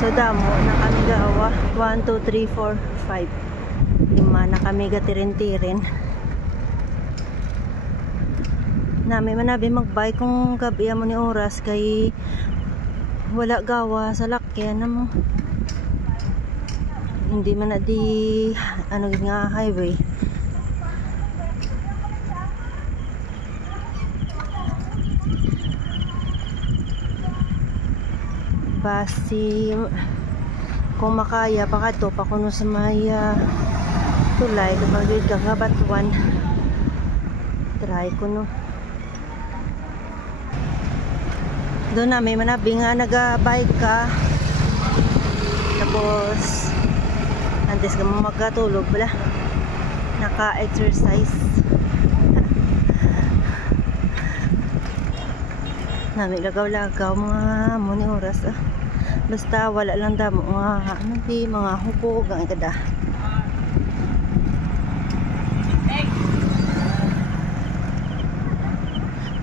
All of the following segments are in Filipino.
So damo na kami gawa 1, 2, 3, 4, 5 lima na kami gatirin-tirin. Nami manabi magbay kung gabi mo ni oras kay wala gawa sa lakyan mo. Hindi man na di ano nga highway. Basi kung makaya pa kadto pa kuno sa may tulay kapag kagabatuan try kuno doon na may manabi nga naga-bike ka tapos antes ka mo magkatulog pala naka-exercise nami lagaw-lagaw mga muni oras basta wala lang damo mga hukog ang ikada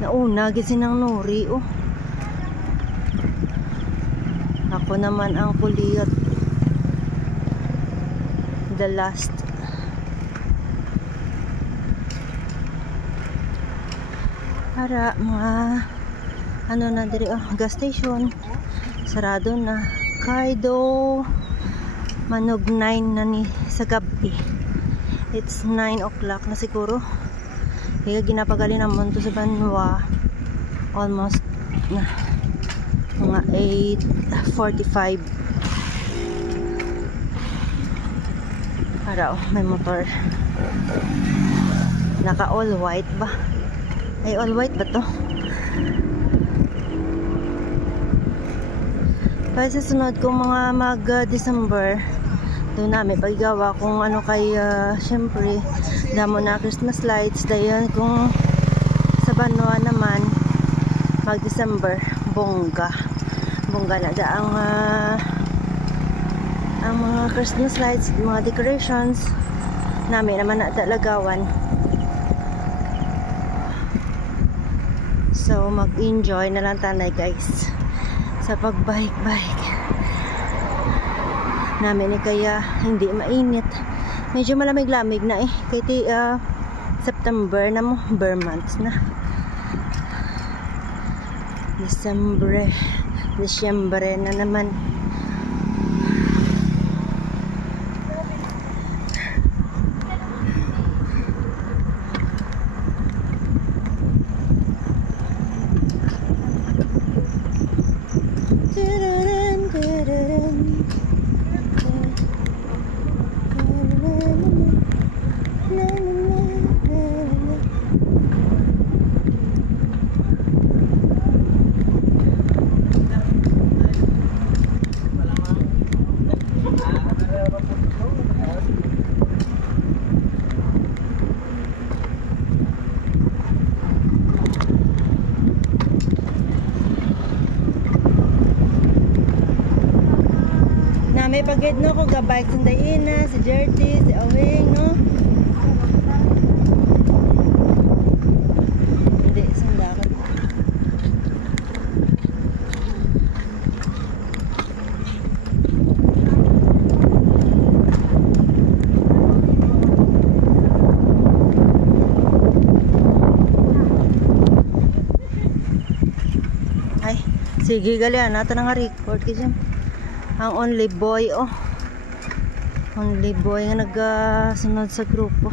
nauna gisin ng nuri ako naman ang kuliyot the last para mga ano na diri gas station sarado na Kaido manog 9 na ni sa gabi. It's 9 o'clock na siguro kaya ginapagali naman to sa Banwa almost na mga 8:45 para may motor naka all white ba ay all white ba to para sa sunod kung mga mag-December doon namin paggawa kung ano kay syempre damo na Christmas lights dayon kung sa Banwa naman mag-December bongga na da ang mga Christmas lights mga decorations namin naman na lagawan so mag-enjoy na lang tanay guys sa pagbike namin kaya hindi mainit medyo malamig-lamig na kay September na mo bare months na Disyembre na naman may pagid no ko gabike sa Dayina, si Jerty, si Awing no. Hindi sandakan. Ay, sige gali nato na nga record kasi ang only boy only boy nga nagasunod sa grupo